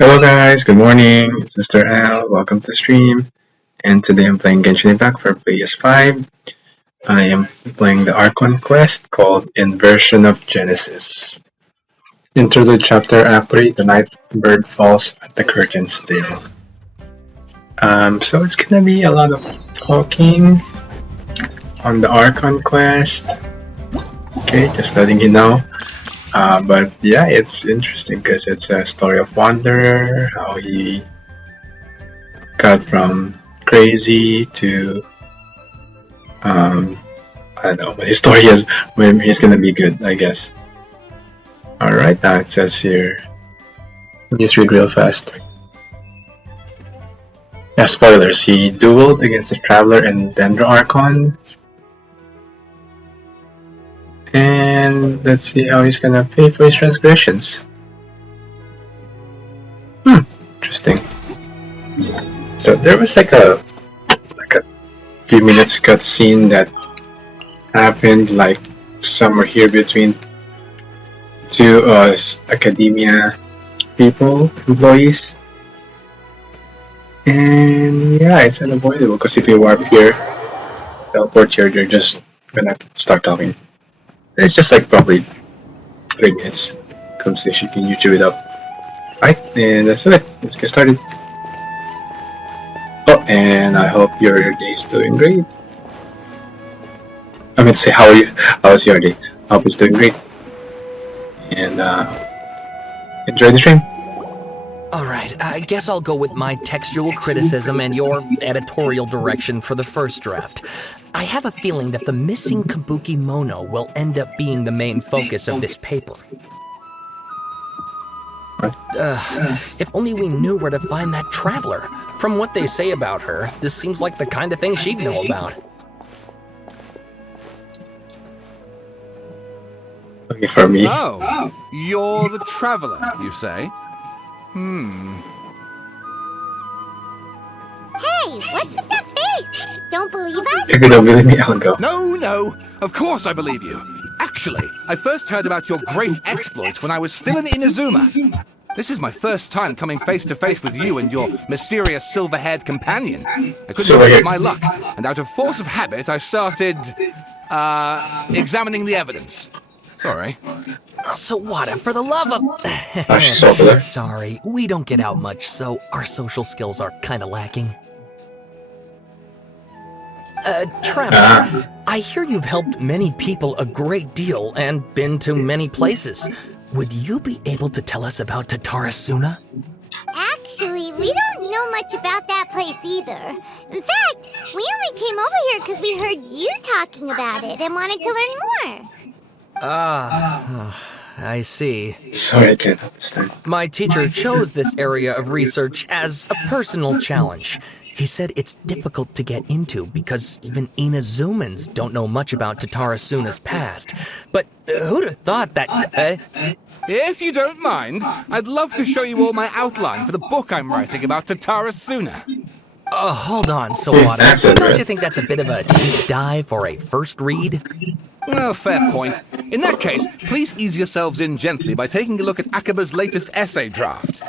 Hello guys, good morning. It's Mr. Al. Welcome to the stream. And today I'm playing Genshin Impact for PS5. I am playing the Archon quest called Inversion of Genesis. Interlude chapter Act 3, the night bird falls at the curtain still. So it's gonna be a lot of talking on the Archon quest. Okay, just letting you know. But yeah, it's interesting because it's a story of Wanderer, how he got from crazy to I don't know, but his story is when he's gonna be good, I guess. Alright, now it says here. Let me just read real fast. Yeah, spoilers. He dueled against the Traveler and Dendra Archon. And let's see how he's gonna pay for his transgressions. Interesting. So there was like a few minutes cutscene that happened like somewhere here between two academia people, employees. And yeah, it's unavoidable because if you warp here, teleport here, you're just gonna start talking. It's just like probably 3 minutes conversation. You can chew it up. Right, and that's it. Let's get started. Oh, and I hope your day's doing great. I mean, say how are you? How was your day? I hope it's doing great. And enjoy the stream. Alright, I guess I'll go with my textual criticism and your editorial direction for the first draft. I have a feeling that the missing Kabuki Mono will end up being the main focus of this paper. If only we knew where to find that traveler. From what they say about her, this seems like the kind of thing she'd know about. Okay, for me. Oh, you're the traveler, you say? Hey, what's with that face? Don't believe us? If you don't believe me, I'll go. No, of course I believe you. Actually, I first heard about your great exploits when I was still in Inazuma. This is my first time coming face to face with you and your mysterious silver-haired companion. I couldn't resist my luck, and out of force of habit, I started, examining the evidence. Sorry. So what, for the love of... Oh, she's over there. Sorry, we don't get out much, so our social skills are kinda lacking. Traveler, I hear you've helped many people a great deal and been to many places. Would you be able to tell us about Tatarasuna? Actually, we don't know much about that place either. In fact, we only came over here because we heard you talking about it and wanted to learn more. I see. Sorry, I can't understand. My teacher chose this area of research as a personal challenge. He said it's difficult to get into because even Inazumans don't know much about Tatarasuna's past. But who'd have thought that... If you don't mind, I'd love to show you all my outline for the book I'm writing about Tatarasuna. Hold on, Sawada. Don't you think that's a bit of a deep dive for a first read? Well, fair point. In that case, please ease yourselves in gently by taking a look at Akaba's latest essay draft.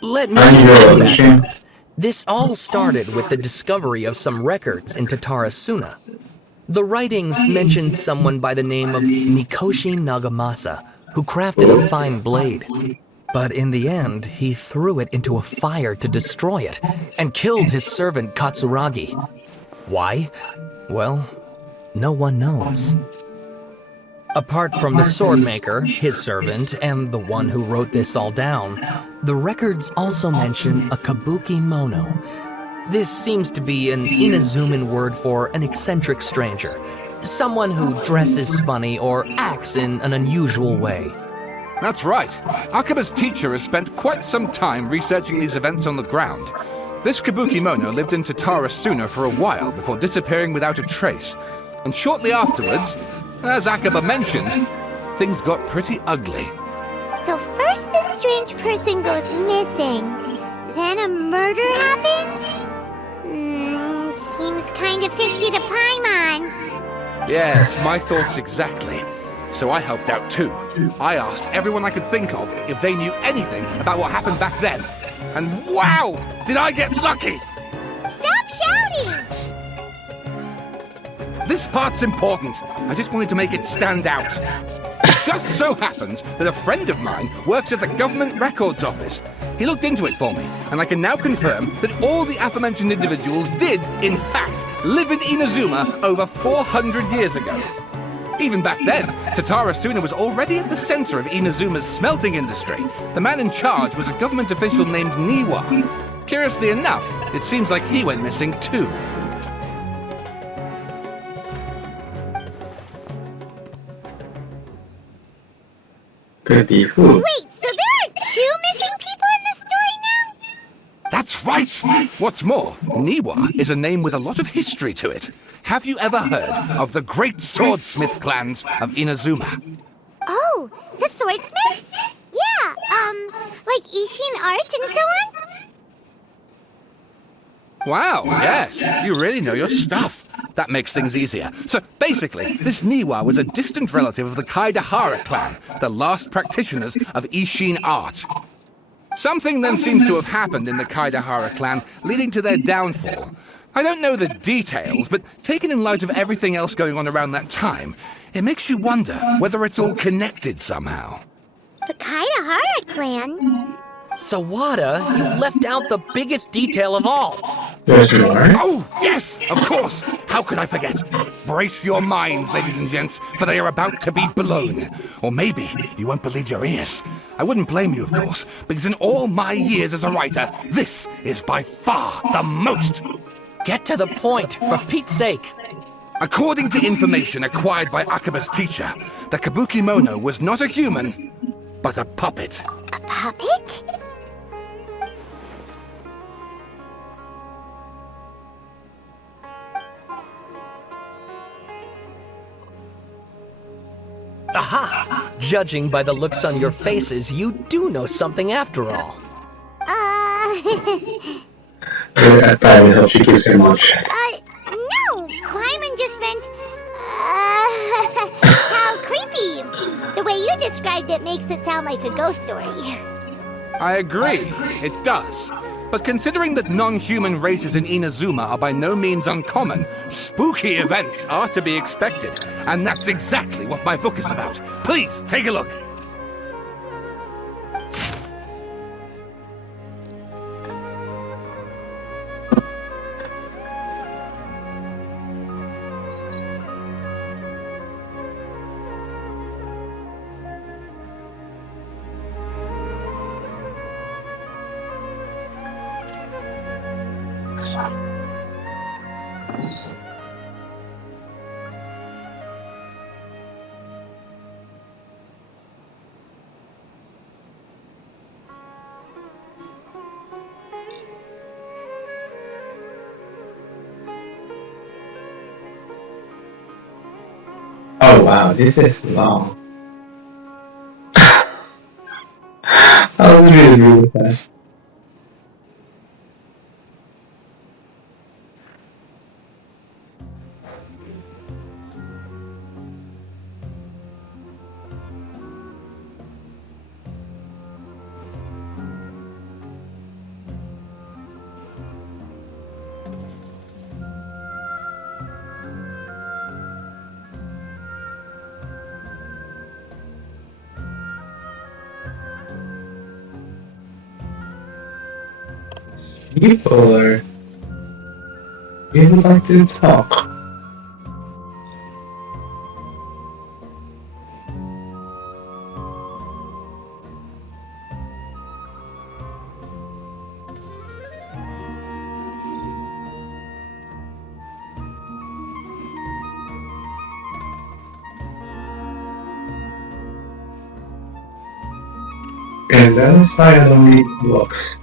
Let me answer that. This all started with the discovery of some records in Tatarasuna. The writings mentioned someone by the name of Mikoshi Nagamasa, who crafted a fine blade. But in the end, he threw it into a fire to destroy it, and killed his servant Katsuragi. Why? Well, no one knows. Apart from the swordmaker, his servant, and the one who wrote this all down, the records also mention a Kabuki Mono. This seems to be an Inazuman word for an eccentric stranger, someone who dresses funny or acts in an unusual way. That's right. Akaba's teacher has spent quite some time researching these events on the ground. This Kabuki Mono lived in Tatarasuna for a while before disappearing without a trace. And shortly afterwards, as Akaba mentioned, things got pretty ugly. So first this strange person goes missing, then a murder happens? Seems kinda fishy to Paimon. Yes, my thoughts exactly. So I helped out too. I asked everyone I could think of if they knew anything about what happened back then. And wow, did I get lucky! Stop shouting! This part's important. I just wanted to make it stand out. It just so happens that a friend of mine works at the Government Records Office. He looked into it for me, and I can now confirm that all the aforementioned individuals did, in fact, live in Inazuma over 400 years ago. Even back then, Tatarasuna was already at the center of Inazuma's smelting industry. The man in charge was a government official named Niwa. Curiously enough, it seems like he went missing too. Could be who? Wait, so there are 2 missing people in this story now? That's right! What's more, Niwa is a name with a lot of history to it. Have you ever heard of the great swordsmith clans of Inazuma? Oh, the swordsmiths? Yeah, like Ishin art and so on? Wow, yes, you really know your stuff. That makes things easier. So basically, this Niwa was a distant relative of the Kaidahara clan, the last practitioners of Ishin art. Something then seems to have happened in the Kaidahara clan, leading to their downfall. I don't know the details, but taken in light of everything else going on around that time, it makes you wonder whether it's all connected somehow. The Kaidahara clan? Sawada, you left out the biggest detail of all. There's more? Oh, yes, of course. How could I forget? Brace your minds, ladies and gents, for they are about to be blown. Or maybe you won't believe your ears. I wouldn't blame you, of course, because in all my years as a writer, this is by far the most. Get to the point, for Pete's sake. According to information acquired by Akaba's teacher, the Kabukimono was not a human, but a puppet. A puppet? Aha! Judging by the looks on your faces, you do know something after all. I thought it would help you keep your mouth shut. No! Wyman just meant, how creepy! The way you described it makes it sound like a ghost story. I agree, it does. But considering that non-human races in Inazuma are by no means uncommon, spooky events are to be expected. And that's exactly what my book is about. Please, take a look. Oh wow, this is long. I was really fast. People are really like to talk. And that's why I don't read books.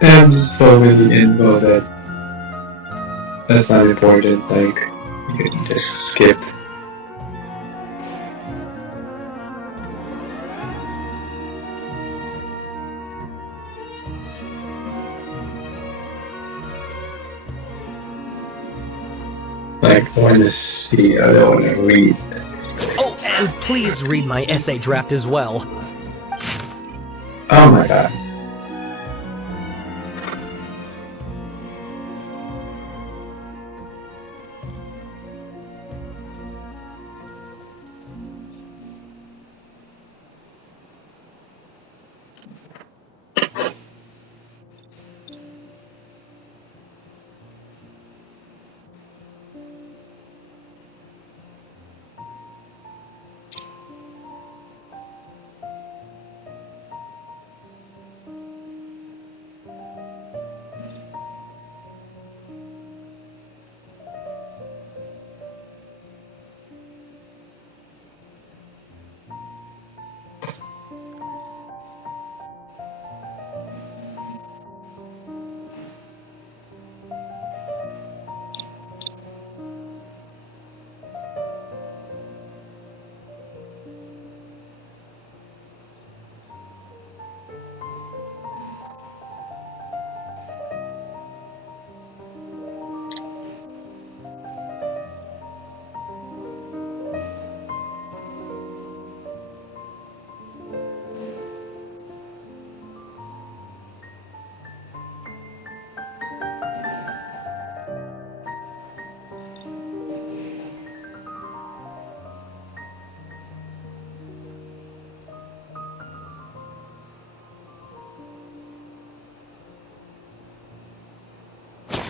There's so many info that that's not important, like you can just skip. Like, I want to see, I don't want to read. Oh, and please read my essay draft as well. Oh my god.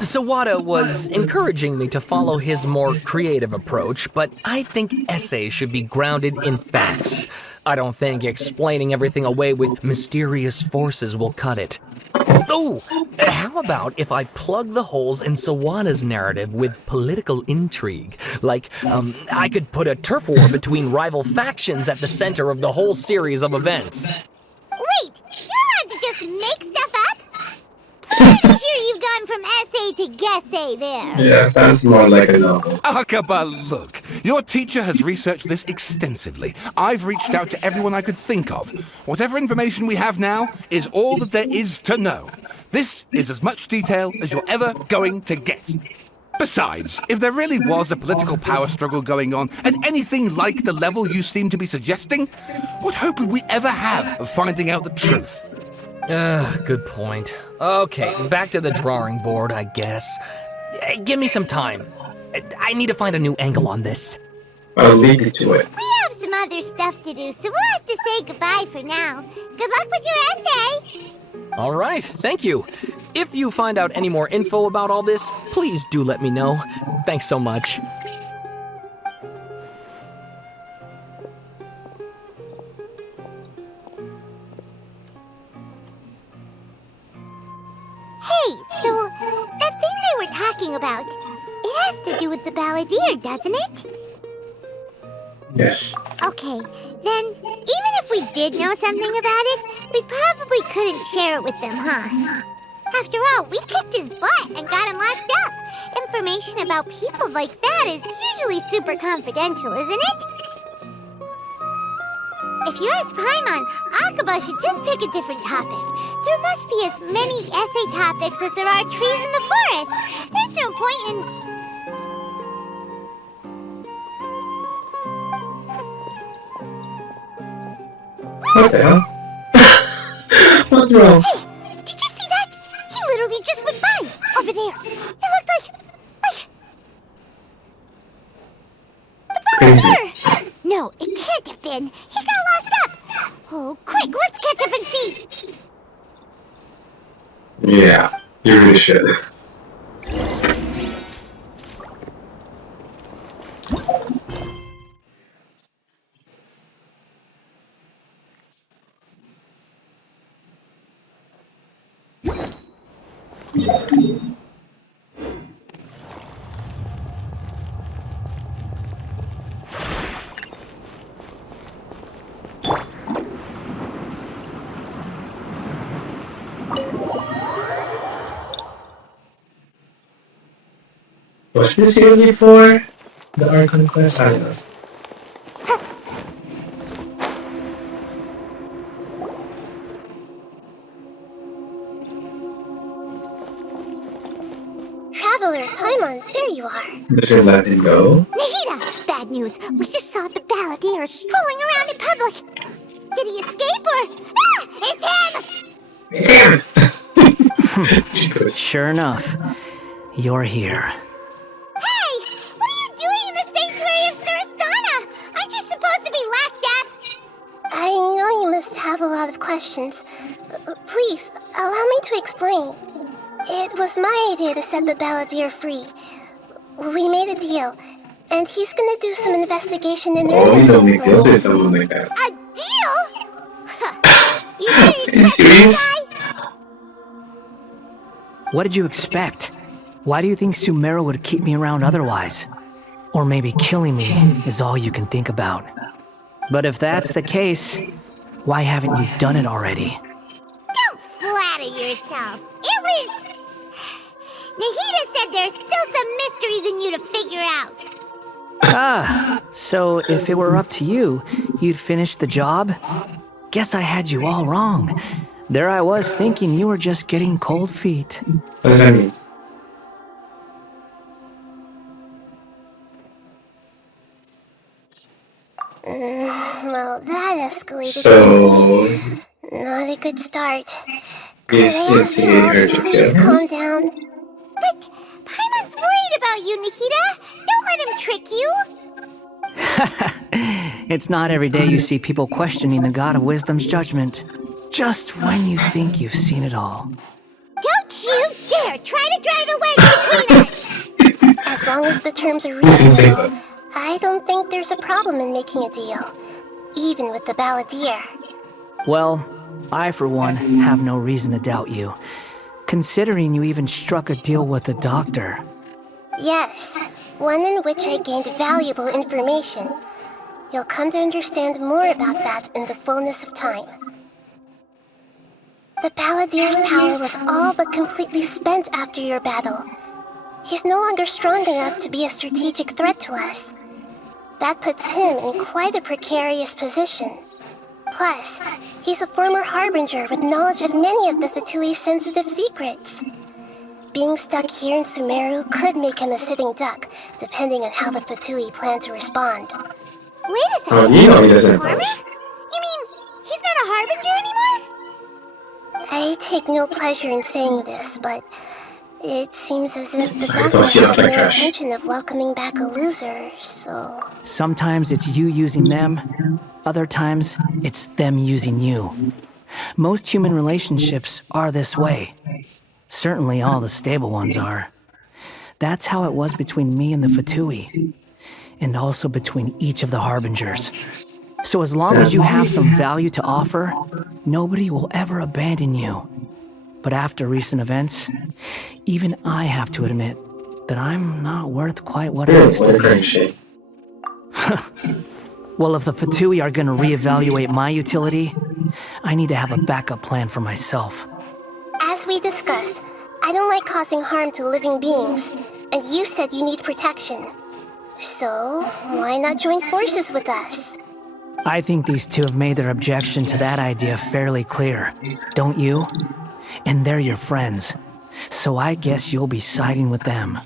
Sawada was encouraging me to follow his more creative approach, but I think essays should be grounded in facts. I don't think explaining everything away with mysterious forces will cut it. Oh, how about if I plug the holes in Sawada's narrative with political intrigue? Like, I could put a turf war between rival factions at the center of the whole series of events. Wait, you're allowed to just make stuff up? Pretty sure you've gone from essay to guessay there. Yeah, sounds more like a novel. Akaba, look. Your teacher has researched this extensively. I've reached out to everyone I could think of. Whatever information we have now is all that there is to know. This is as much detail as you're ever going to get. Besides, if there really was a political power struggle going on at anything like the level you seem to be suggesting, what hope would we ever have of finding out the truth? Good point. Okay, back to the drawing board, I guess. Give me some time. I need to find a new angle on this. I'll leave you to it. We have some other stuff to do, so we'll have to say goodbye for now. Good luck with your essay. All right, thank you. If you find out any more info about all this, please do let me know. Thanks so much. Hey, so that thing they were talking about, it has to do with the balladeer, doesn't it? Yes. Okay, then even if we did know something about it, we probably couldn't share it with them, huh? After all, we kicked his butt and got him locked up. Information about people like that is usually super confidential, isn't it? If you ask Paimon, Akaba should just pick a different topic. There must be as many essay topics as there are trees in the forest. There's no point in... What the hell? What's wrong? Hey, did you see that? He literally just went by, over there. It looked like... the Crazy. balladeer! No, it can't have been. He got locked up. Oh, quick, let's catch up and see. Yeah, you really should. Was this here before? The Archon quest? I don't know. Traveler Paimon, there you are. Mr. Let It Go? Nahida! Bad news! We just saw the balladeer strolling around in public! Did he escape or... Ah! It's him! Damn! Sure enough, you're here. Hey! What are you doing in the sanctuary of Surasthana? Aren't you supposed to be lacked up? I know you must have a lot of questions. Please, allow me to explain. It was my idea to set the balladeer free. We made a deal, and he's gonna do some investigation in Oh, you Irminsul don't make for deals me. with someone like that. A deal? You sure you Are you trust serious? this guy? What did you expect? Why do you think Sumeru would keep me around otherwise? Or maybe killing me is all you can think about. But if that's the case, why haven't you done it already? Don't flatter yourself. It was... Nahida said there's still some mysteries in you to figure out. Ah, so if it were up to you, you'd finish the job? Guess I had you all wrong. There I was thinking you were just getting cold feet. What does that mean? Well, that escalated So, quickly. Not a good start. you Could I ask you all instigated her to to please kill? calm down? But Paimon's worried about you, Nahida. Don't let him trick you. It's not every day you see people questioning the God of Wisdom's judgment. Just when you think you've seen it all. Don't you dare try to drive a wedge between us. As long as the terms are Listen, reasonable, Sable. I don't think there's a problem in making a deal. Even with the balladeer. Well, I for one have no reason to doubt you, considering you even struck a deal with the doctor. Yes, one in which I gained valuable information. You'll come to understand more about that in the fullness of time. The balladeer's power was all but completely spent after your battle. He's no longer strong enough to be a strategic threat to us. That puts him in quite a precarious position. Plus, he's a former harbinger with knowledge of many of the Fatui's sensitive secrets. Being stuck here in Sumeru could make him a sitting duck, depending on how the Fatui plan to respond. Wait a second. Oh, you know he doesn't Farmer? post. You mean he's not a harbinger anymore? I take no pleasure in saying this, but it seems as if the Sorry, don't doctor see it had like no trash. intention of welcoming back a loser, so... Sometimes it's you using them, other times it's them using you. Most human relationships are this way. Certainly all the stable ones are. That's how it was between me and the Fatui, and also between each of the harbingers. So as long as you have some value to offer, nobody will ever abandon you. But after recent events, even I have to admit that I'm not worth quite what I What used to a be. cringe shit. Well, if the Fatui are gonna reevaluate my utility, I need to have a backup plan for myself. As we discussed, I don't like causing harm to living beings, and you said you need protection. So, why not join forces with us? I think these two have made their objection to that idea fairly clear, don't you? And they're your friends, so I guess you'll be siding with them.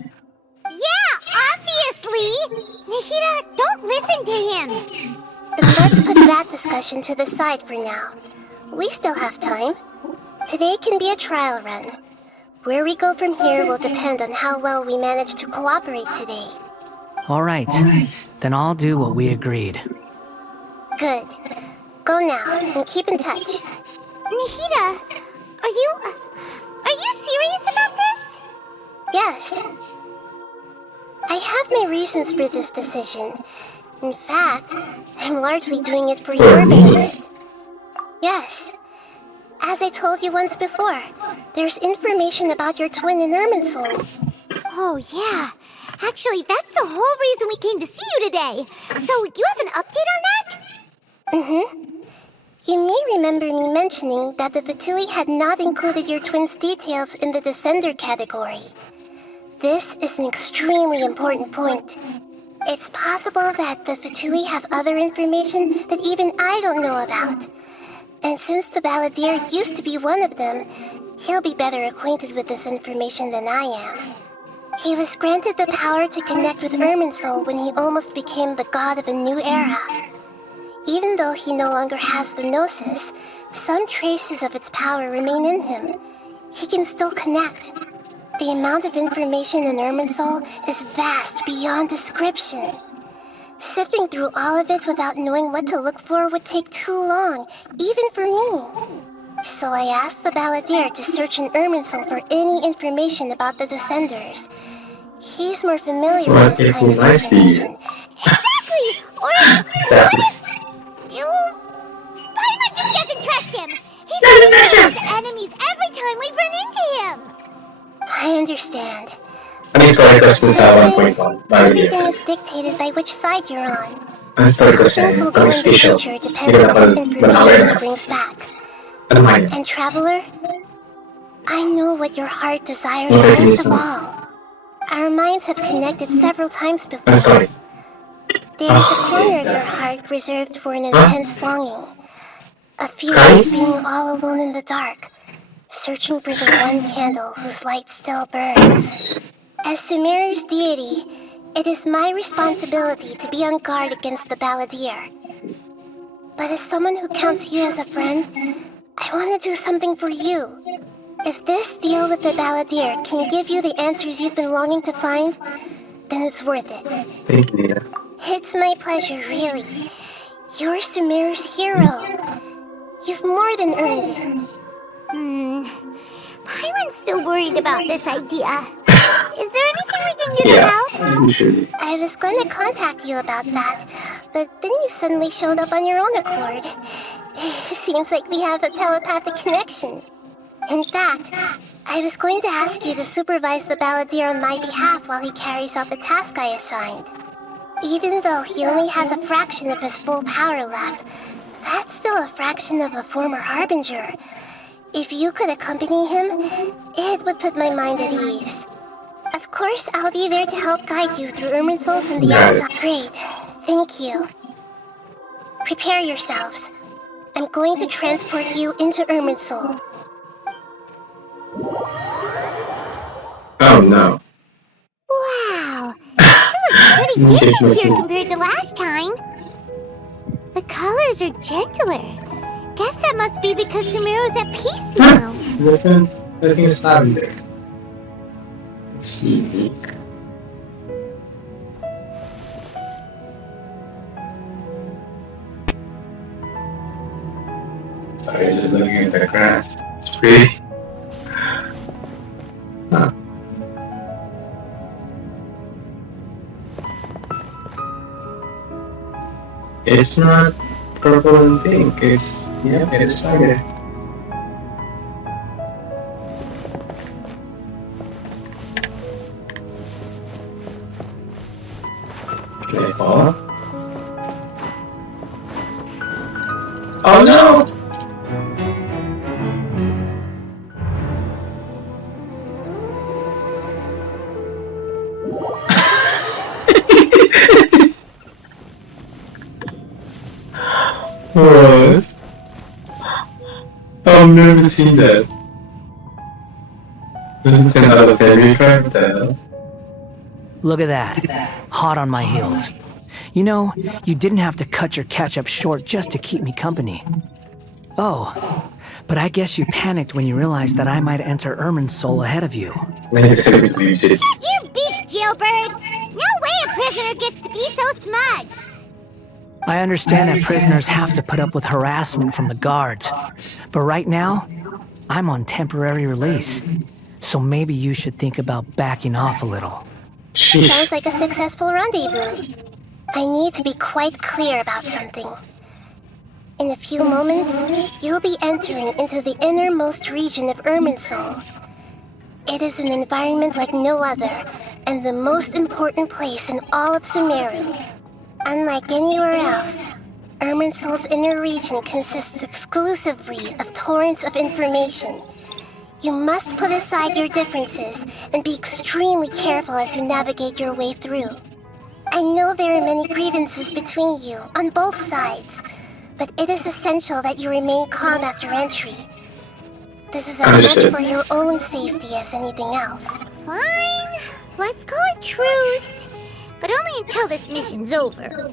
Yeah, obviously. Nahida, don't listen to him. Then let's put that discussion to the side for now. We still have time. Today can be a trial run. Where we go from here will depend on how well we manage to cooperate today. All right, then I'll do what we agreed. Good. Go now, and keep in touch. Nahida, are you serious about this? Yes. I have my reasons for this decision. In fact, I'm largely doing it for your benefit. Yes. As I told you once before, there's information about your twin in Irminsul. Oh, yeah. Actually, that's the whole reason we came to see you today. So, you have an update on that? You may remember me mentioning that the Fatui had not included your twin's details in the Descender category. This is an extremely important point. It's possible that the Fatui have other information that even I don't know about. And since the balladeer used to be one of them, he'll be better acquainted with this information than I am. He was granted the power to connect with Irminsul when he almost became the god of a new era. Even though he no longer has the Gnosis, some traces of its power remain in him. He can still connect. The amount of information in Irminsul is vast beyond description. Sifting through all of it without knowing what to look for would take too long, even for me. So I asked the Balladeer to search in Irminsul for any information about the Descenders. He's more familiar with this kind of information. Exactly! Or what if... Paimon just doesn't trust him! He's killing his enemies every time we run into him! I understand. Sometimes Everything is dictated by which side you're on. ang story ko siya Things will yung go in the special. future Hindi depends ko on what dapat information manawin. he brings back. Ano man yun? And Traveler, I know what your heart desires Okay, most of listen. all. Our minds have connected several times I'm before. sorry. There is a corner of your heart reserved for an intense longing. A feeling of being all alone in the dark, searching for the one candle whose light still burns. As Sumeru's deity, it is my responsibility to be on guard against the Balladeer. But as someone who counts you as a friend, I want to do something for you. If this deal with the Balladeer can give you the answers you've been longing to find, then it's worth it. Thank you, Nina. It's my pleasure, really. You're Sumeru's hero. You've more than earned it. Paimon's still worried about this idea. Is there anything we can do to help? You should. I was going to contact you about that, but then you suddenly showed up on your own accord. Seems like we have a telepathic connection. In fact, I was going to ask you to supervise the Balladeer on my behalf while he carries out the task I assigned. Even though he only has a fraction of his full power left, that's still a fraction of a former Harbinger. If you could accompany him, it would put my mind at ease. Of course, I'll be there to help guide you through Irminsul from the Got it. outside. Great. Thank you. Prepare yourselves. I'm going to transport you into Irminsul. Oh no. Wow! It looks pretty different here compared to last time. The colors are gentler. Guess that must be because Sumeru's at peace now. Everything is lavender. Let's see. Sorry, just looking at the grass. It's pretty. Huh. It's not purple and pink. It's tiger. Can I fall? Oh no! What? I've never seen that. This is 10 out of 10 retry, what the hell? Look at that. Hot on my heels. You know, you didn't have to cut your catch-up short just to keep me company. Oh, but I guess you panicked when you realized that I might enter Irminsul ahead of you. Like the secret to use it. Shut your beak, jailbird! No way a prisoner gets to be so smug! I understand that prisoners have to put up with harassment from the guards, but right now, I'm on temporary release. So maybe you should think about backing off a little. Sounds like a successful rendezvous. I need to be quite clear about something. In a few moments, you'll be entering into the innermost region of Irminsul. It is an environment like no other, and the most important place in all of Sumeru. Unlike anywhere else, Irminsul's inner region consists exclusively of torrents of information. You must put aside your differences and be extremely careful as you navigate your way through. I know there are many grievances between you, on both sides, but it is essential that you remain calm after entry. This is as much for your own safety as anything else. Fine. Let's call it truce, but only until this mission's over.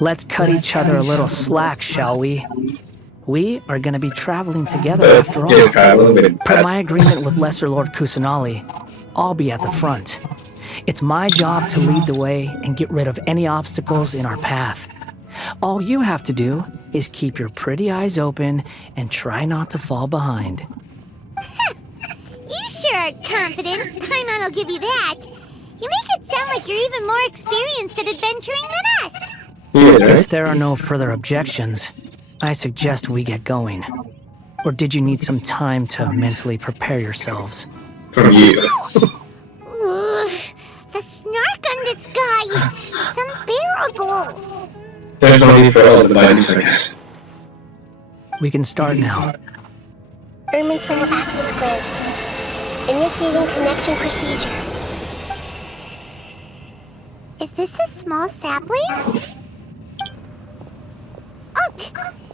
Let's cut each other a little slack, shall we? We are going to be traveling together after all. Per my agreement with Lesser Lord Kusanali, I'll be at the front. It's my job to lead the way and get rid of any obstacles in our path. All you have to do is keep your pretty eyes open and try not to fall behind. You sure are confident. Paimon will give you that. You make it sound like you're even more experienced at adventuring than us. If there are no further objections, I suggest we get going. Or did you need some time to mentally prepare yourselves? From you. Ugh, the snark on this guy. It's unbearable. There's no need for all the violence, I guess. We can start now. Irminsul access granted. Initiating connection procedure. Is this a small sapling? Oh,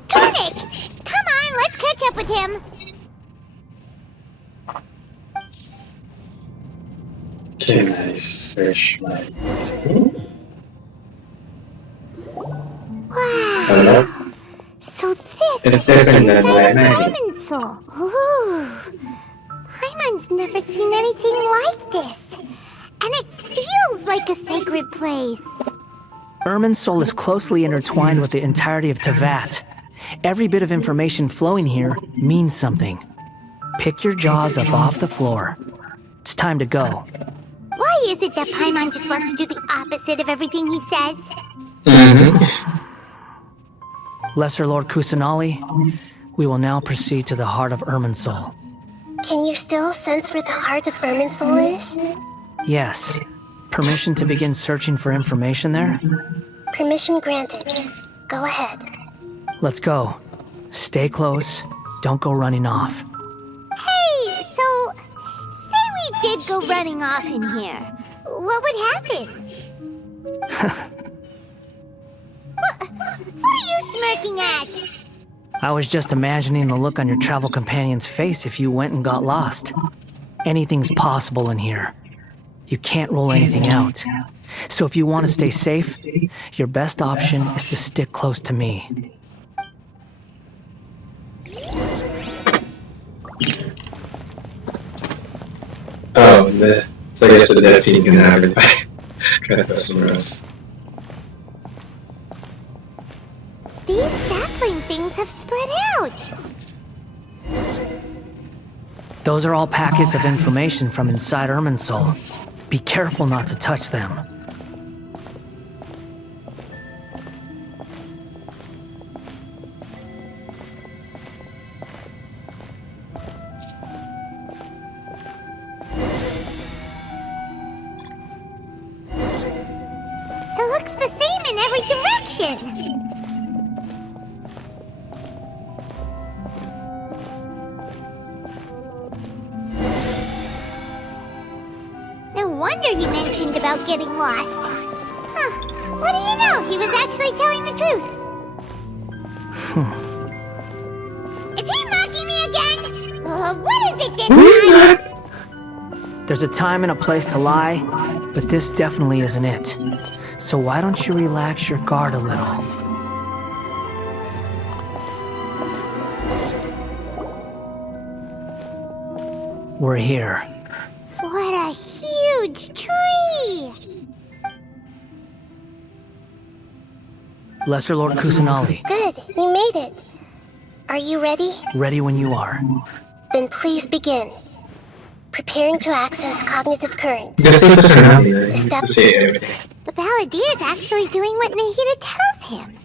darn it! Come on, let's catch up with him. Can I search my... Wow. Hello? So this It's is different than what I inside imagined. Irminsul. Ooh. Paimon's never seen anything like this. And it feels like a sacred place. Irminsul is closely intertwined with the entirety of Tevat. Every bit of information flowing here means something. Pick your jaws up off the floor. It's time to go. Why is it that Paimon just wants to do the opposite of everything he says? Lesser Lord Kusanali, we will now proceed to the heart of Irminsul. Can you still sense where the heart of Irminsul is? Yes. Permission to begin searching for information there? Permission granted. Go ahead. Let's go. Stay close. Don't go running off. Hey, so, say we did go running off in here. What would happen? What are you smirking at? I was just imagining the look on your travel companion's face if you went and got lost. Anything's possible in here. You can't rule anything out. So if you want to stay safe, your best option is to stick close to me. Oh, so I guess the death scene can happen. Gotta go somewhere else. These sapling things have spread out. Those are all packets of information from inside Irminsul. Be careful not to touch them. It looks the same in every direction. No wonder he mentioned about getting lost. Huh. What do you know? He was actually telling the truth. Is he mocking me again? What is it this time? There's a time and a place to lie, but this definitely isn't it. So why don't you relax your guard a little? We're here. What a huge tree! Lesser Lord Kusanali, Good, you made it. Are you ready? ready when you are. Then please begin. Preparing to access cognitive currents. Just take us around here. You Step- need to say everything. The Balladier's actually doing what Nahida tells him.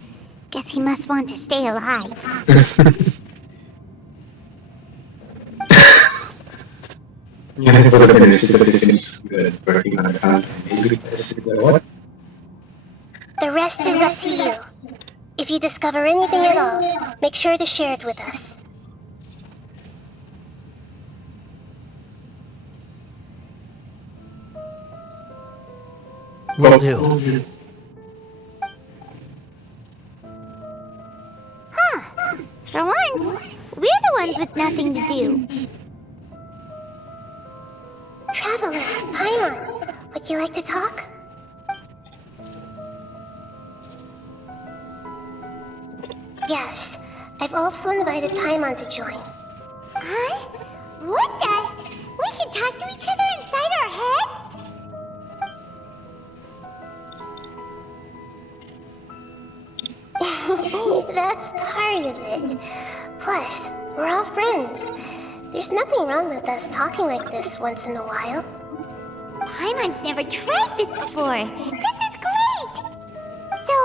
Guess he must want to stay alive. You have to look at it, seems good working on the content. Maybe this is the what? The rest is up to you. If you discover anything at all, make sure to share it with us. Will do. For once, we're the ones with nothing to do. Traveler, Paimon, Would you like to talk? Yes, I've also invited Paimon to join. Huh? What the? We can talk to each other inside our heads? That's part of it. Plus, we're all friends. There's nothing wrong with us talking like this once in a while. Paimon's never tried this before. This is great! So,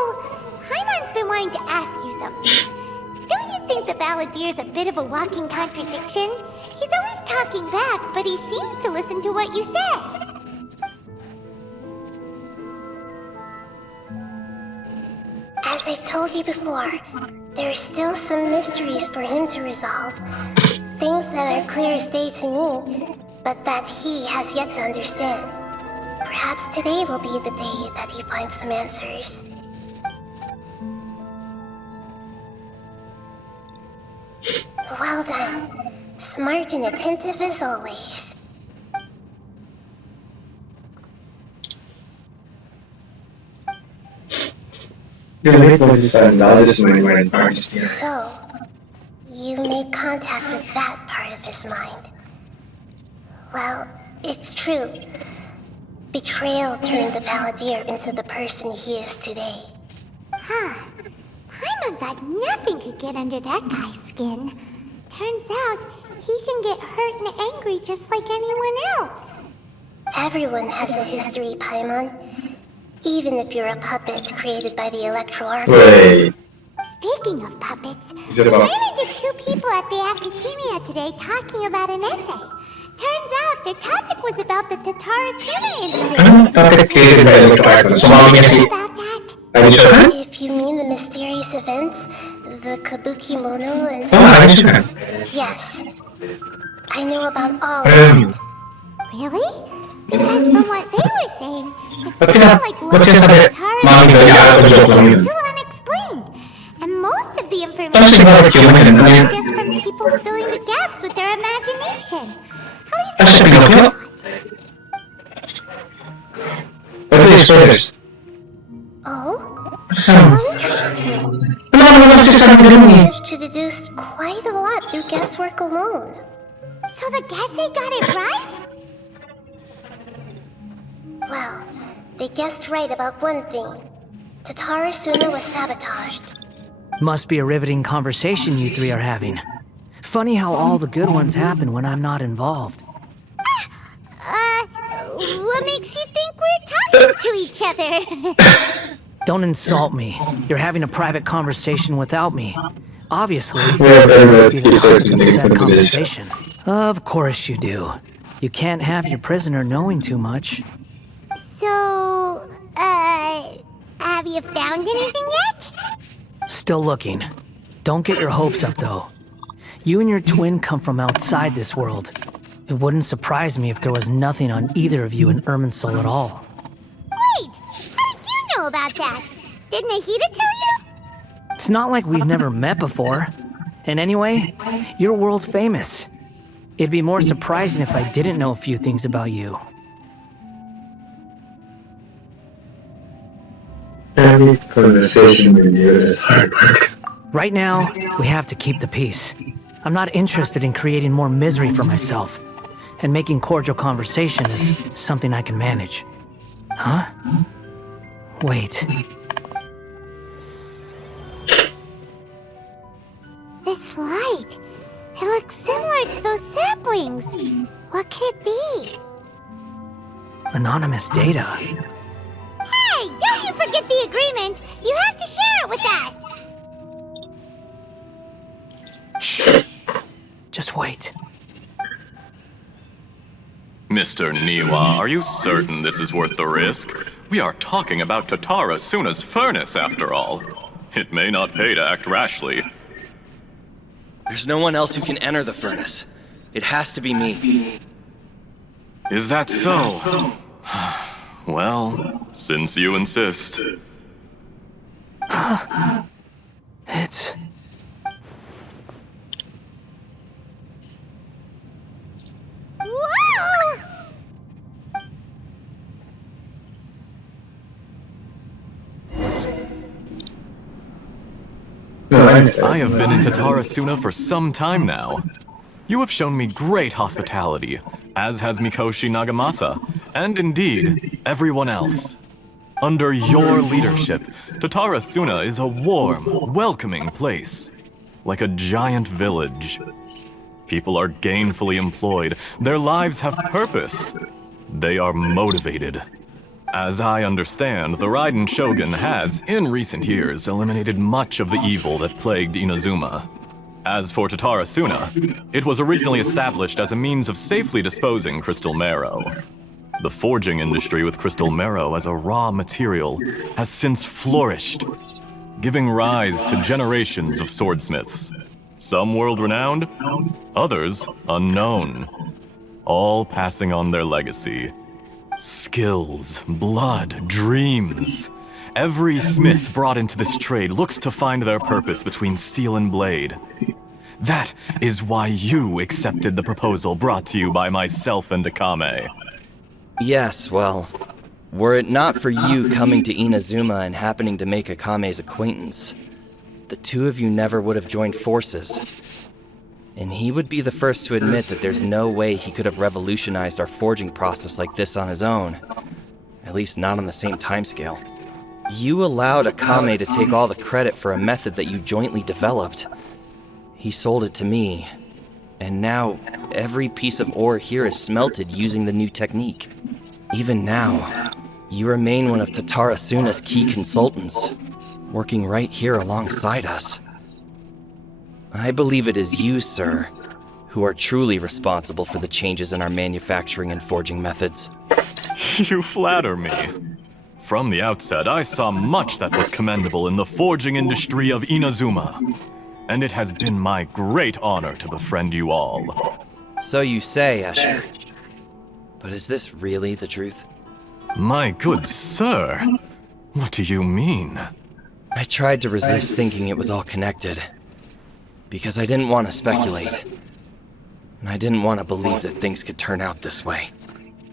Paimon's been wanting to ask you something. Don't you think the Balladier's a bit of a walking contradiction? He's always talking back, but he seems to listen to what you say. As I've told you before, there are still some mysteries for him to resolve. Things that are clear as day to me, but that he has yet to understand. Perhaps today will be the day that he finds some answers. Well done. Smart and attentive as always. You're late for this knowledge my parts here. So, you made contact with that part of his mind. Well, it's true. Betrayal turned the Balladeer into the person he is today. Huh. Paimon thought nothing could get under that guy's skin. Turns out, he can get hurt and angry just like anyone else. Everyone has a history, Paimon. Even if you're a puppet created by the Electro Archon. Wait. Speaking of puppets, Is it we about- ran into two people at the Academia today talking about an essay. Turns out their topic was about the Tatarasuna incident. Anong topic created by Electro Archon? Sumama niya si... About that? Are you sure? If you mean the mysterious events, the Kabuki Mono and Oo nga, are you sure? Yes. I know about all Um, that. Really? Because from what they were saying, it Ba't sounded like ba't lots of sinasabi, mami daw niya, ako joke lang yun. still unexplained. And most of the Tapos information siguro human, ano yun? is just from people filling the gaps with their imagination. At least Ano siya, that's what I Pinocchio? thought. What are these spoilers? Oh? Masasama. Interesting. Ano naman naman sinasabi nila mo eh? Managed to deduce quite a lot through guesswork alone. So the Gase got it right? Well, they guessed right about one thing. Tatarasuna was sabotaged. Must be a riveting conversation you three are having. Funny how all the good ones happen when I'm not involved. What makes you think we're talking to each other? Don't insult me. You're having a private conversation without me. Obviously, Yeah, very you well. do Keep certain things consent in the village. conversation. Of course you do. You can't have your prisoner knowing too much. So, have you found anything yet? Still looking. Don't get your hopes up, though. You and your twin come from outside this world. It wouldn't surprise me if there was nothing on either of you in Irminsul at all. Wait, how did you know about that? Didn't Ahita tell you? It's not like we've never met before. And anyway, you're world famous. It'd be more surprising if I didn't know a few things about you. Every conversation with you is hard work. Right now, we have to keep the peace. I'm not interested in creating more misery for myself. And making cordial conversation is something I can manage. Huh? Wait. This light. It looks similar to those saplings. What could it be? Anonymous data. Hey, don't you forget the agreement. You have to share it with us. Shh. Just wait. Mr. Niwa, are you certain this is worth the risk? We are talking about Tatarasuna's furnace, after all. It may not pay to act rashly. There's no one else who can enter the furnace. It has to be me. Is that so? Well, since you insist. It's... Whoa! I have been in Tatarasuna for some time now. You have shown me great hospitality, as has Mikoshi Nagamasa, and indeed, everyone else. Under your leadership, Tatarasuna is a warm, welcoming place, like a giant village. People are gainfully employed, their lives have purpose. They are motivated. As I understand, the Raiden Shogun has, in recent years, eliminated much of the evil that plagued Inazuma. As for Tatarasuna, it was originally established as a means of safely disposing crystal marrow. The forging industry with crystal marrow as a raw material has since flourished, giving rise to generations of swordsmiths. Some world-renowned, others unknown, all passing on their legacy. Skills, blood, dreams. Every smith brought into this trade looks to find their purpose between steel and blade. That is why you accepted the proposal brought to you by myself and Akame. Yes, well, were it not for you coming to Inazuma and happening to make Akame's acquaintance, the two of you never would have joined forces. And he would be the first to admit that there's no way he could have revolutionized our forging process like this on his own. At least not on the same timescale. You allowed Akame to take all the credit for a method that you jointly developed. He sold it to me, and now every piece of ore here is smelted using the new technique. Even now, you remain one of Tatarasuna's key consultants, working right here alongside us. I believe it is you, sir, who are truly responsible for the changes in our manufacturing and forging methods. You flatter me. From the outset, I saw much that was commendable in the forging industry of Inazuma, and it has been my great honor to befriend you all. So you say, Escher. But is this really the truth? My good sir, what do you mean? I tried to resist thinking it was all connected, because I didn't want to speculate. And I didn't want to believe that things could turn out this way.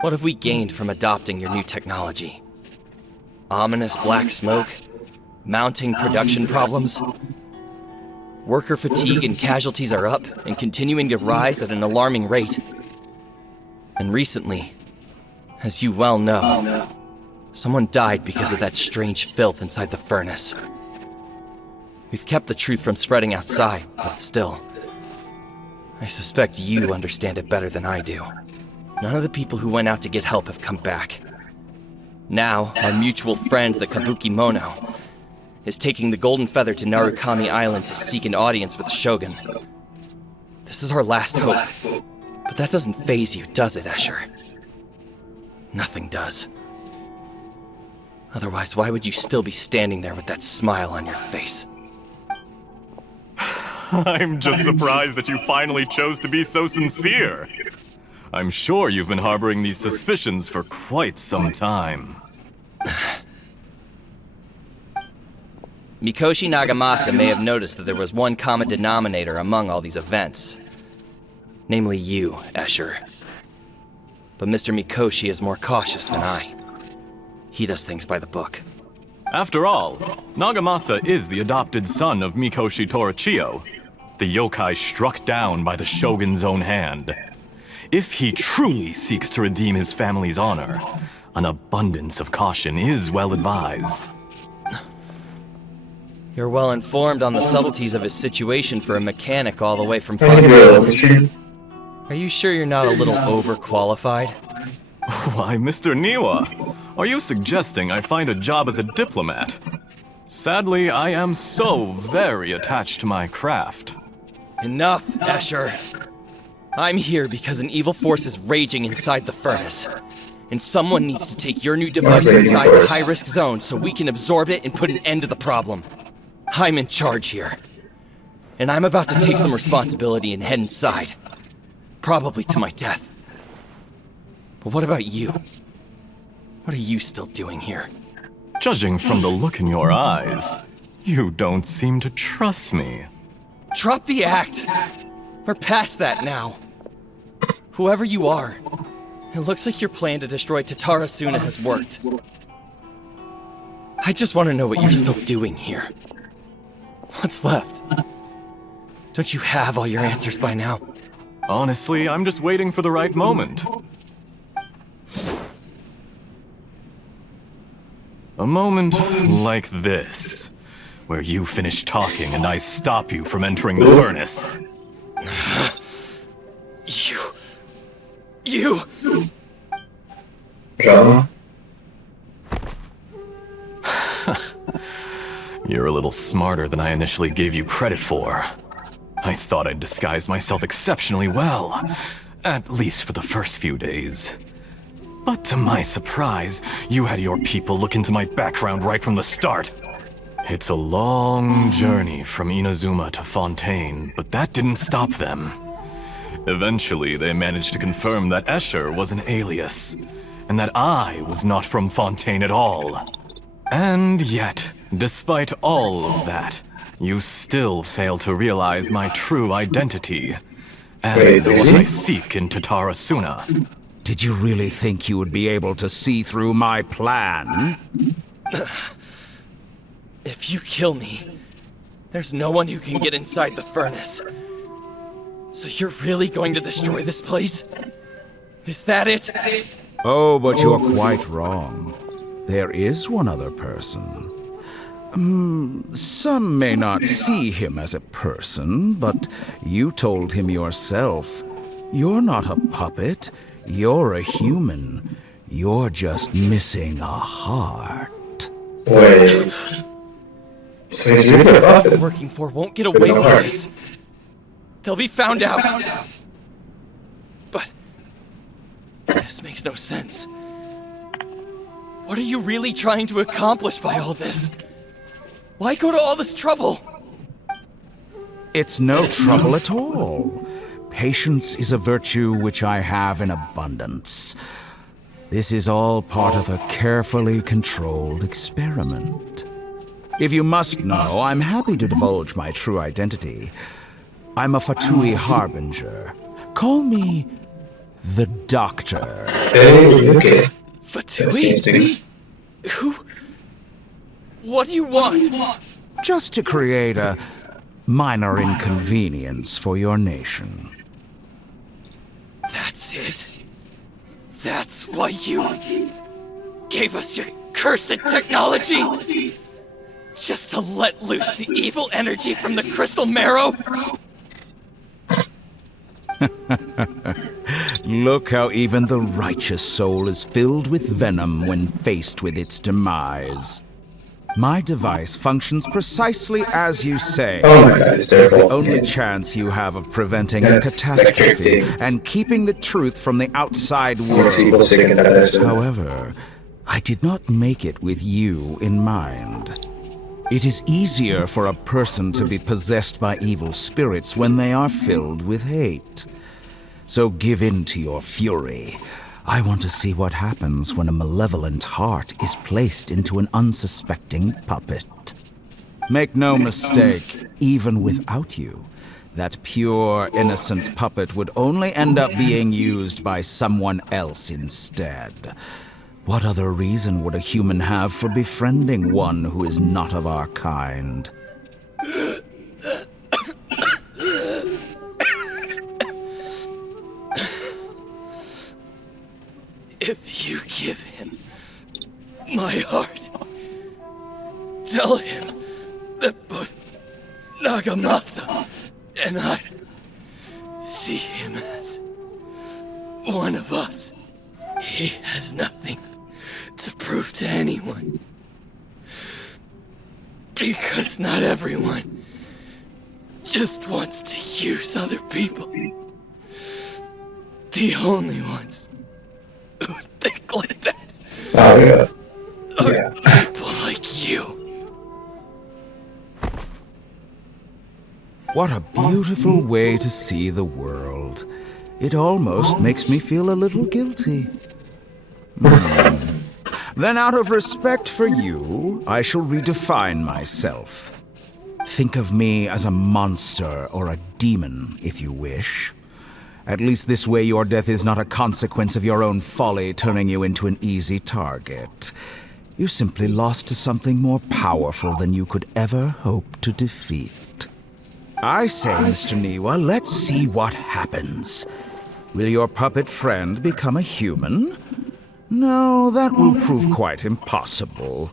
What have we gained from adopting your new technology? Ominous black smoke? Mounting production problems? Worker fatigue and casualties are up and continuing to rise at an alarming rate. And recently, as you well know, someone died because of that strange filth inside the furnace. We've kept the truth from spreading outside, but still, I suspect you understand it better than I do. None of the people who went out to get help have come back. Now, our mutual friend, the Kabuki Mono, is taking the Golden Feather to Narukami Island to seek an audience with the Shogun. This is our last hope. But that doesn't faze you, does it, Escher? Nothing does. Otherwise, why would you still be standing there with that smile on your face? I'm just surprised that you finally chose to be so sincere. I'm sure you've been harboring these suspicions for quite some time. Mikoshi Nagamasa may have noticed that there was one common denominator among all these events. Namely you, Escher. But Mr. Mikoshi is more cautious than I. He does things by the book. After all, Nagamasa is the adopted son of Mikoshi Torichio, the yokai struck down by the Shogun's own hand. If he truly seeks to redeem his family's honor, an abundance of caution is well advised. You're well informed on the subtleties of his situation for a mechanic all the way from Fontaine. Are you sure you're not a little overqualified? Why, Mr. Niwa, are you suggesting I find a job as a diplomat? Sadly, I am so very attached to my craft. Enough, Escher. I'm here because an evil force is raging inside the furnace. And someone needs to take your new device inside the high-risk zone so we can absorb it and put an end to the problem. I'm in charge here. And I'm about to take some responsibility and head inside. Probably to my death. But what about you? What are you still doing here? Judging from the look in your eyes, you don't seem to trust me. Drop the act! We're past that now. Whoever you are, it looks like your plan to destroy Tatarasuna has worked. I just want to know what you're still doing here. What's left? Don't you have all your answers by now? Honestly, I'm just waiting for the right moment. A moment like this, where you finish talking and I stop you from entering the furnace. You... Drama? You're a little smarter than I initially gave you credit for. I thought I'd disguised myself exceptionally well, at least for the first few days. But to my surprise, you had your people look into my background right from the start. It's a long journey from Inazuma to Fontaine, but that didn't stop them. Eventually, they managed to confirm that Escher was an alias, and that I was not from Fontaine at all. And yet, despite all of that, you still fail to realize my true identity, and what I seek in Tatarasuna. Did you really think you would be able to see through my plan? If you kill me, there's no one who can get inside the furnace. So you're really going to destroy this place? Is that it? Oh, but you're quite wrong. There is one other person. Some may not see him as a person, but you told him yourself. You're not a puppet. You're a human. You're just missing a heart. Wait. So he's really a puppet. Working for won't get away with this. They'll be found out. But this makes no sense. What are you really trying to accomplish by all this? Why go to all this trouble? It's no trouble at all. Patience is a virtue which I have in abundance. This is all part of a carefully controlled experiment. If you must know, I'm happy to divulge my true identity. I'm a Fatui Harbinger. Call me the Doctor. Hey, okay. Fatui? Who? What do you want? Just to create a minor inconvenience for your nation. That's it. That's why you gave us your cursed technology? Just to let loose the evil energy from the crystal marrow? Look how even the righteous soul is filled with venom when faced with its demise. My device functions precisely as you say. Oh my god, it's It's the terrible. only chance you have of preventing a catastrophe and keeping the truth from the outside world. However, I did not make it with you in mind. It is easier for a person to be possessed by evil spirits when they are filled with hate. So give in to your fury. I want to see what happens when a malevolent heart is placed into an unsuspecting puppet. Make no mistake, even without you, that pure, innocent puppet would only end up being used by someone else instead. What other reason would a human have for befriending one who is not of our kind? If you give him my heart, tell him that both Nagamasa and I see him as one of us. He has nothing to prove to anyone. Because not everyone just wants to use other people. The only ones who think like that Oh yeah. are people like you. What a beautiful way to see the world. It almost makes me feel a little guilty. Then out of respect for you, I shall redefine myself. Think of me as a monster or a demon, if you wish. At least this way your death is not a consequence of your own folly turning you into an easy target. You simply lost to something more powerful than you could ever hope to defeat. I say, Mr. Niwa, let's see what happens. Will your puppet friend become a human? No, that will prove quite impossible.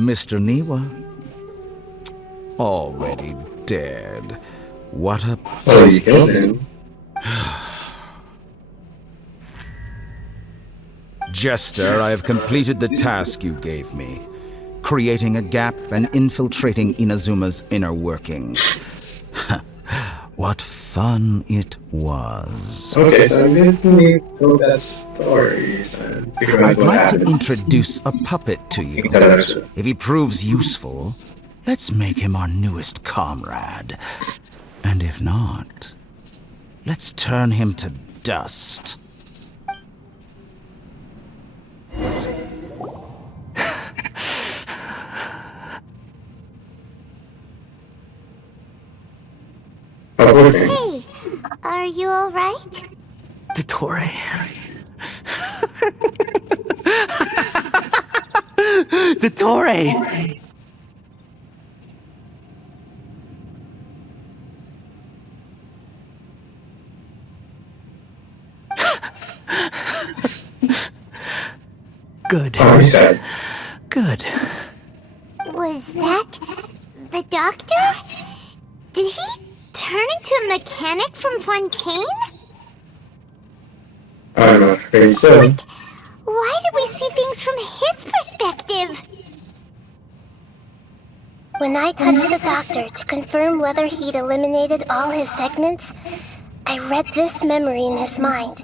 Mr. Niwa, already dead. What a Oh, you killed him. Jester, I have completed the task you gave me. Creating a gap and infiltrating Inazuma's inner workings. What fun it was. Okay, so I'm going to tell that story. I'd like to introduce a puppet to you. If he proves useful, let's make him our newest comrade. And if not, let's turn him to dust. Hey, are you alright? Dottore. Dottore! Good. Oh, he said. Good. Was that the doctor? Did he turn into a mechanic from Fontaine? I'm afraid so. But why did we see things from his perspective? When I touched the doctor to confirm whether he'd eliminated all his segments, I read this memory in his mind.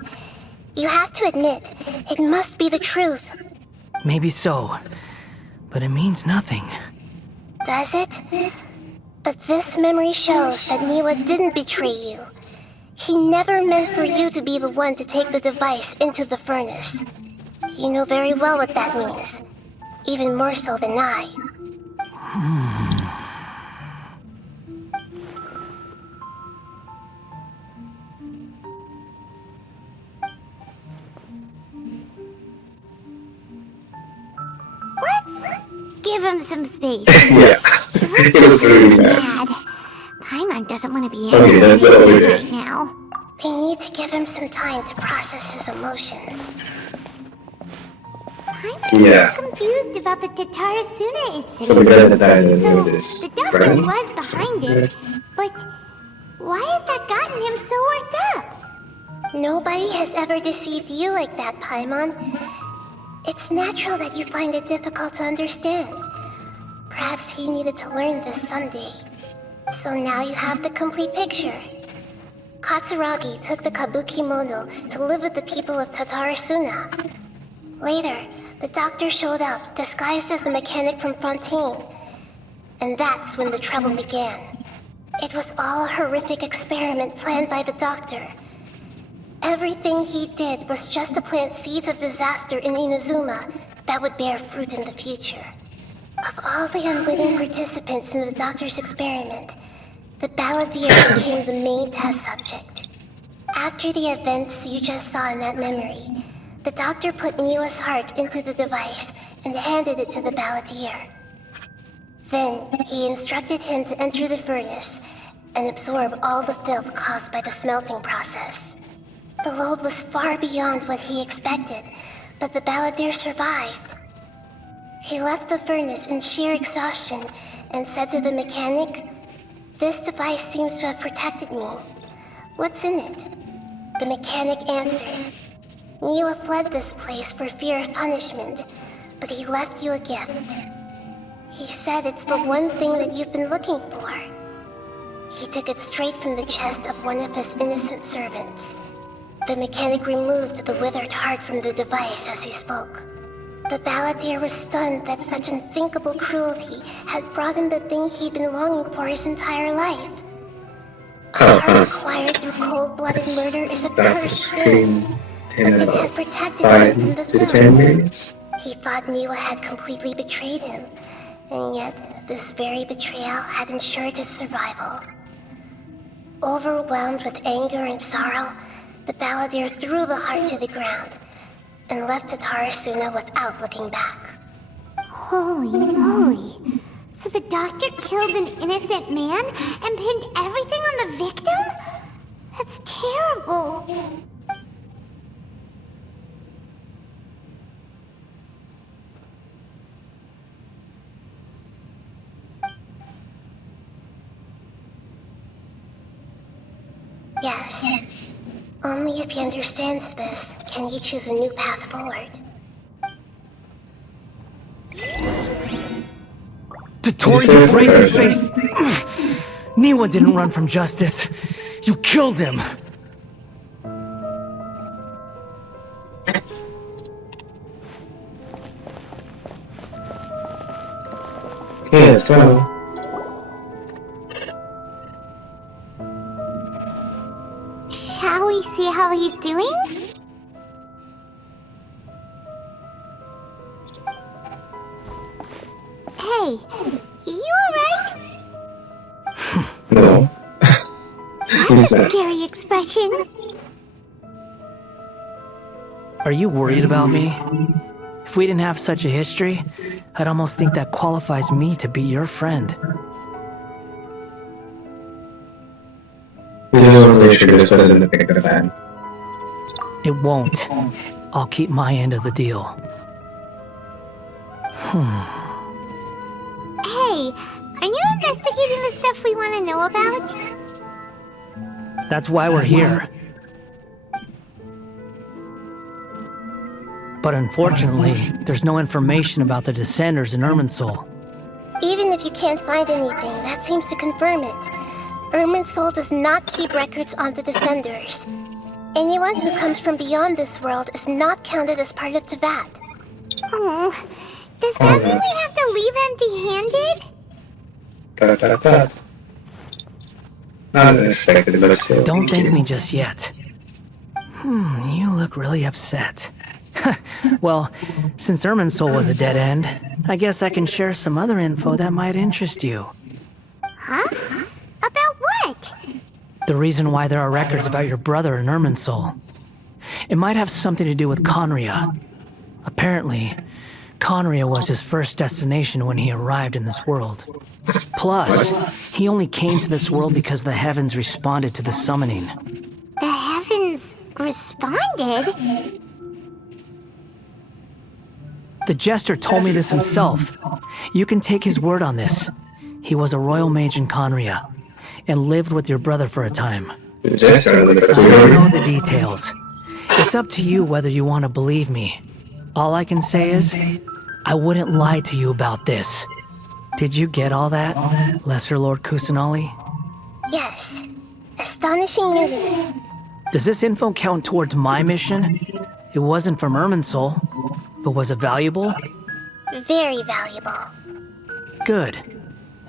You have to admit, it must be the truth. Maybe so, but it means nothing. Does it? But this memory shows that Niwa didn't betray you. He never meant for you to be the one to take the device into the furnace. You know very well what that means. Even more so than I. Let's give him some space. Yeah. It was really bad. Mad. Paimon doesn't want to be Okay, angry that's what we right did. now. We need to give him some time to process his emotions. Paimon's Yeah. so confused about the Tatarasuna incident. So we gotta die So, with this the doctor friend. was behind it, but why has that gotten him so worked up? Nobody has ever deceived you like that, Paimon. It's natural that you find it difficult to understand. Perhaps he needed to learn this someday. So now you have the complete picture. Katsuragi took the Kabukimono to live with the people of Tatarasuna. Later, the doctor showed up, disguised as the mechanic from Fontaine. And that's when the trouble began. It was all a horrific experiment planned by the doctor. Everything he did was just to plant seeds of disaster in Inazuma that would bear fruit in the future. Of all the unwitting participants in the doctor's experiment, the balladeer became the main test subject. After the events you just saw in that memory, the doctor put Niwa's heart into the device and handed it to the balladeer. Then, he instructed him to enter the furnace and absorb all the filth caused by the smelting process. The load was far beyond what he expected, but the balladeer survived. He left the furnace in sheer exhaustion and said to the mechanic, "This device seems to have protected me. What's in it?" The mechanic answered, "Niwa fled this place for fear of punishment, but he left you a gift. He said it's the one thing that you've been looking for." He took it straight from the chest of one of his innocent servants. The mechanic removed the withered heart from the device as he spoke. The balladeer was stunned that such unthinkable cruelty had brought him the thing he'd been longing for his entire life. A heart acquired through cold-blooded murder is a cursed thing, but it had protected him from the filth. He thought Niwa had completely betrayed him, and yet this very betrayal had ensured his survival. Overwhelmed with anger and sorrow, the balladeer threw the heart to the ground and left Tatarasuna without looking back. Holy moly. So the doctor killed an innocent man and pinned everything on the victim? That's terrible. Yes. Only if he understands this can he choose a new path forward. Tori, you brazen face! Niwa didn't run from justice. You killed him! Okay, let's go. Shall we see how he's doing? Hey, you alright? No. That's a scary expression. Are you worried about me? If we didn't have such a history, I'd almost think that qualifies me to be your friend. We don't really sure this doesn't affect the fan. It won't. I'll keep my end of the deal. Hey, are you investigating the stuff we want to know about? That's why we're here. But unfortunately, there's no information about the Descenders in Irminsul. Even if you can't find anything, that seems to confirm it. Irminsul does not keep records on the Descenders. Anyone who comes from beyond this world is not counted as part of Tevat. Oh, does that mean we have to leave empty-handed? Not unexpected, but still. Don't thank me just yet. You look really upset. Well, since Irminsul was a dead end, I guess I can share some other info that might interest you. Huh? About what? The reason why there are records about your brother in Irminsul. It might have something to do with Conria. Apparently, Conria was his first destination when he arrived in this world. Plus, he only came to this world because the heavens responded to the summoning. The heavens responded? The Jester told me this himself. You can take his word on this. He was a royal mage in Conria, and lived with your brother for a time. The Jester, I don't know the details. It's up to you whether you want to believe me. All I can say is, I wouldn't lie to you about this. Did you get all that, Lesser Lord Kusanali? Yes. Astonishing news. Does this info count towards my mission? It wasn't from Irminsul, but was it valuable? Very valuable. Good.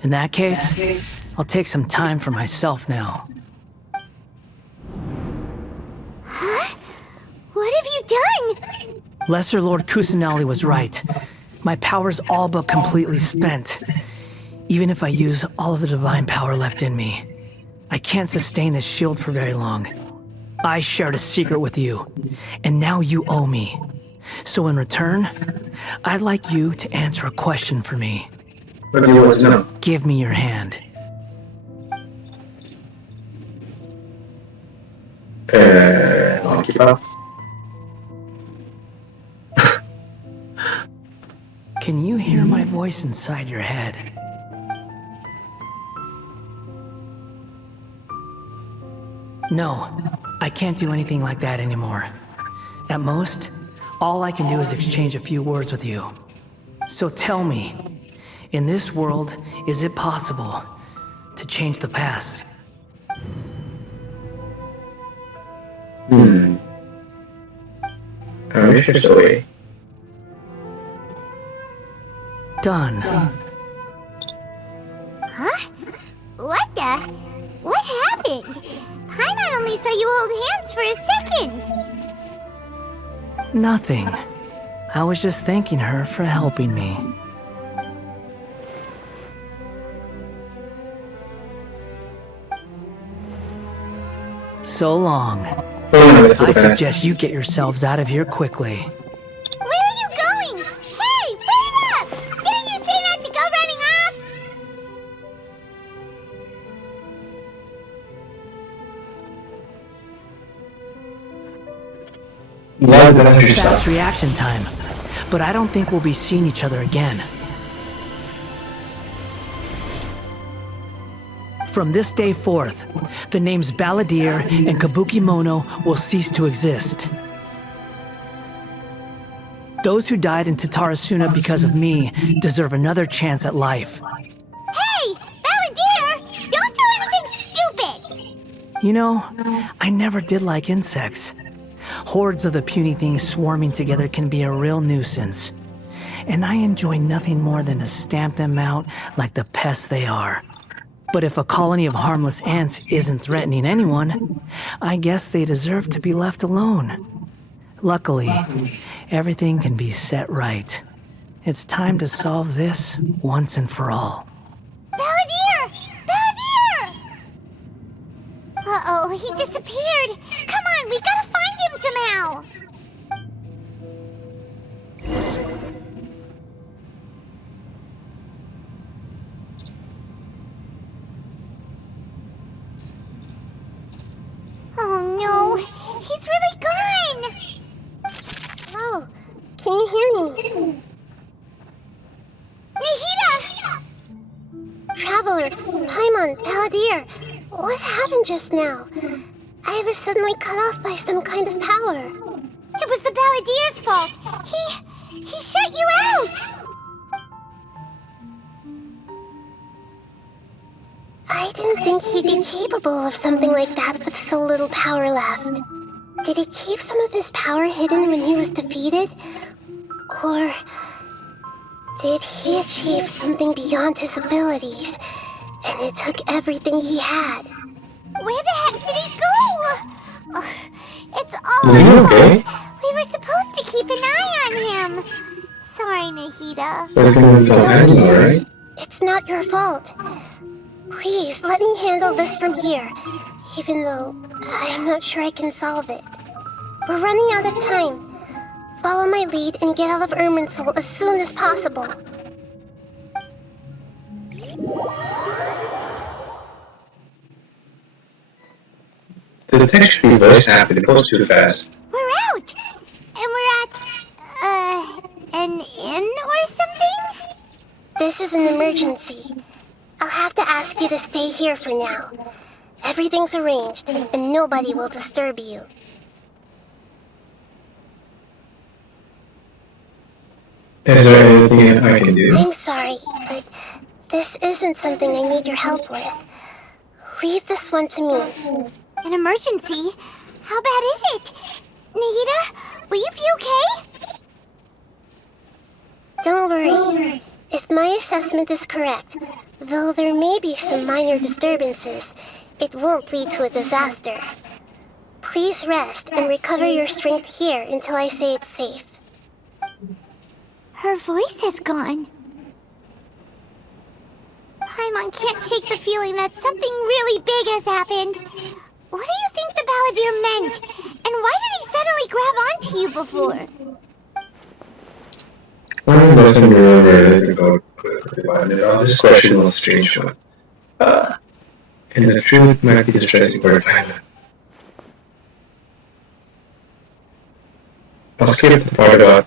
In that case, I'll take some time for myself now. Huh? What have you done? Lesser Lord Kusanali was right. My power's all but completely spent. Even if I use all of the divine power left in me, I can't sustain this shield for very long. I shared a secret with you, and now you owe me. So in return, I'd like you to answer a question for me. What do you want to know? Give me your hand. Monkey Pass? Can you hear my voice inside your head? No, I can't do anything like that anymore. At most, all I can do is exchange a few words with you. So tell me, in this world, is it possible to change the past? I wish there's a way. Done. Huh? What the? What happened? Paimon only saw you hold hands for a second. Nothing. I was just thanking her for helping me. So long. I suggest you get yourselves out of here quickly. Where are you going? Hey, wait up! Get Fast reaction time. But I don't think we'll be seeing each other again. From this day forth, the names Balladeer and Kabuki Mono will cease to exist. Those who died in Tatarasuna because of me deserve another chance at life. Hey! Balladeer! Don't do anything stupid! You know, I never did like insects. Hordes of the puny things swarming together can be a real nuisance. And I enjoy nothing more than to stamp them out like the pests they are. But if a colony of harmless ants isn't threatening anyone, I guess they deserve to be left alone. Luckily, everything can be set right. It's time to solve this once and for all. Balladeer! Balladeer! Uh-oh, he disappeared. Come on, we gotta find him somehow. Oh no, he's really gone! Oh, can you hear me? Nahida! Traveler, Paimon, Balladeer, what happened just now? I was suddenly cut off by some kind of power. It was the Balladeer's fault. He shut you out! I didn't think he'd be capable of something like that with so little power left. Did he keep some of his power hidden when he was defeated? Or did he achieve something beyond his abilities, and it took everything he had? Where the heck did he go? Ugh, it's all our fault. We were supposed to keep an eye on him. Sorry, Nahida. Don't worry. It's not your fault. Please, let me handle this from here, even though I'm not sure I can solve it. We're running out of time. Follow my lead and get out of Irminsul as soon as possible. The text should be voice happening. It goes too fast. We're out! And we're at, an inn or something? This is an emergency. I'll have to ask you to stay here for now. Everything's arranged, and nobody will disturb you. Is there anything I can do? I'm sorry, but this isn't something I need your help with. Leave this one to me. An emergency? How bad is it? Nahida, will you be okay? Don't worry. If my assessment is correct, though there may be some minor disturbances, it won't lead to a disaster. Please rest and recover your strength here until I say it's safe. Her voice has gone. Paimon can't shake the feeling that something really big has happened. What do you think the Balladeer meant? And why did he suddenly grab onto you before? I wasn't really about this question was a strange one. And the truth might be distressing for a time. I'll skip the part about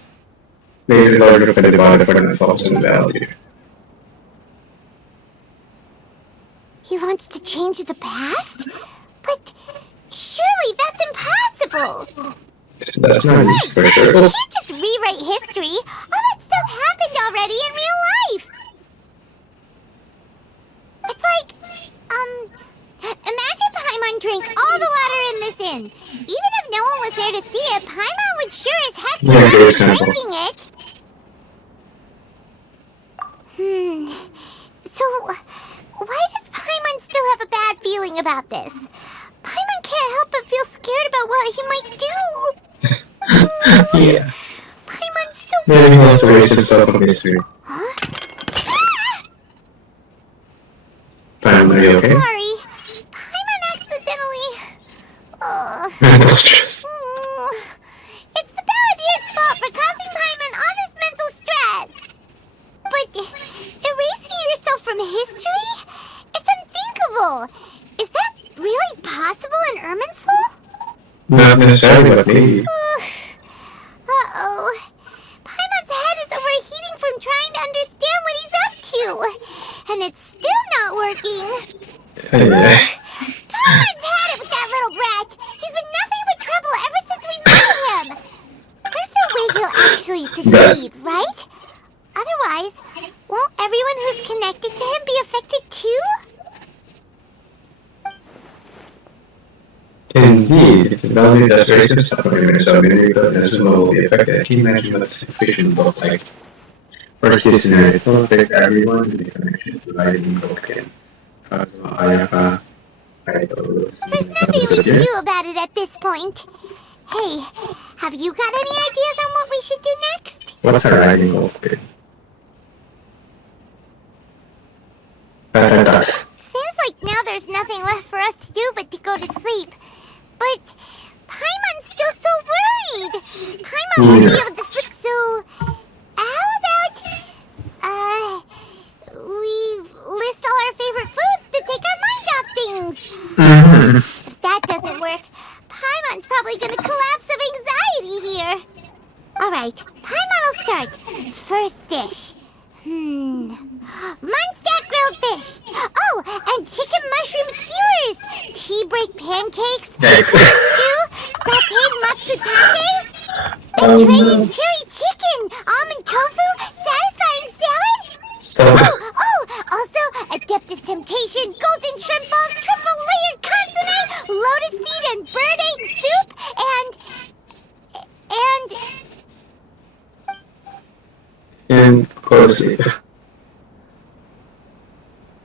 maybe Lord of the Divine for the thoughts in the valley. He wants to change the past? But surely that's impossible! That's not easy for sure. You can't just rewrite history. All that stuff happened already in real life. It's like, imagine Paimon drank all the water in this inn. Even if no one was there to see it, Paimon would sure as heck be drinking it. So, why does Paimon still have a bad feeling about this? Paimon can't help but feel scared about what he might do. Yeah. Paimon's so Maybe he wants to waste himself on history. Huh? Paimon, are you okay? Sorry. Paimon accidentally... Mental stress. It's the Balladeer's fault for causing Paimon all this mental stress. But erasing yourself from history? It's unthinkable. Is that really possible in Irminsul? Not necessarily, but maybe. Yeah. Paimon's had it with that little brat. He's been nothing but trouble ever since we met him. There's no way he'll actually succeed, right? Otherwise, won't everyone who's connected to him be affected too? Indeed, the value does raise its supplement, so many organisms will be affected. Can you imagine what the situation will look like? Worst case scenario, it will affect everyone with the connection to lighting broken. There's nothing we can do about it at this point. Hey, have you got any ideas on what we should do next? What's a riding broken? Seems like now there's nothing left for us to do but to go to sleep. But Paimon's still so worried. Paimon won't be able to sleep, so how about we list all our favorite foods to take our mind off things? If that doesn't work, Paimon's probably gonna collapse of anxiety here. Alright, Paimon will start. First dish. Munstack grilled fish. Oh, and chicken mushroom skewers. Tea break pancakes. Stew. Sauteed matsutake. And Dragon chili chicken. Almond tofu. Satisfying salad. Oh, also Adeptus temptation. Golden shrimp balls. Triple layered consomme. Lotus seed and bird egg soup. And go to sleep.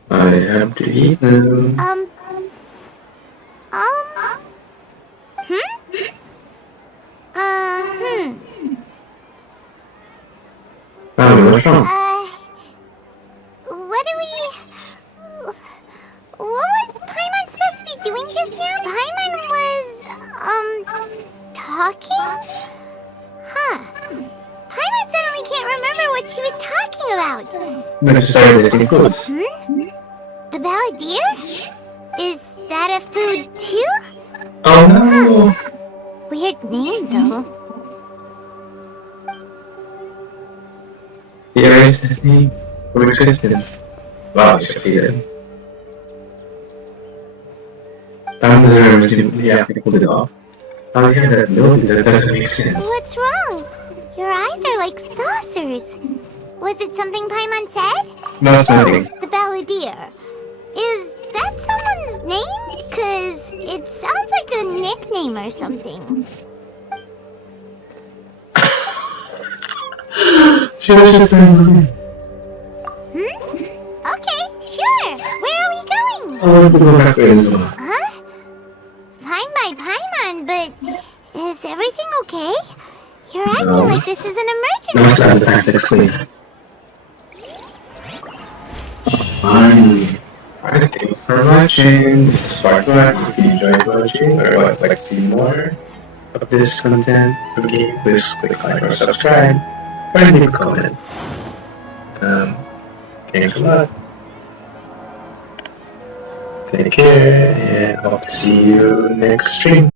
I have to eat now. What's wrong? What was Paimon supposed to be doing just now? Paimon was, talking? Huh. Paimon suddenly can't remember what she was talking about. Let's just start listing foods. The balladeer? Is that a food too? Oh no! Huh. Weird name though. He erased his name from existence. Wow, he succeeded. You have to pull it off. Oh yeah, that doesn't make sense. What's wrong? Your eyes are like saucers. Was it something Paimon said? No, something. The balladeer. Is that someone's name? Cause it sounds like a nickname or something. She was just saying. Okay, sure. Where are we going? I want to go back to Isma. Huh? Fine by Paimon, but is everything okay? You're acting like this is an I must have the back to explain. Finally. Alright, thanks for watching. This is Sparklight. If you enjoyed watching or would like to see more of this content, okay, please click like or subscribe or leave a comment. Thanks a lot. Take care and hope to see you next stream.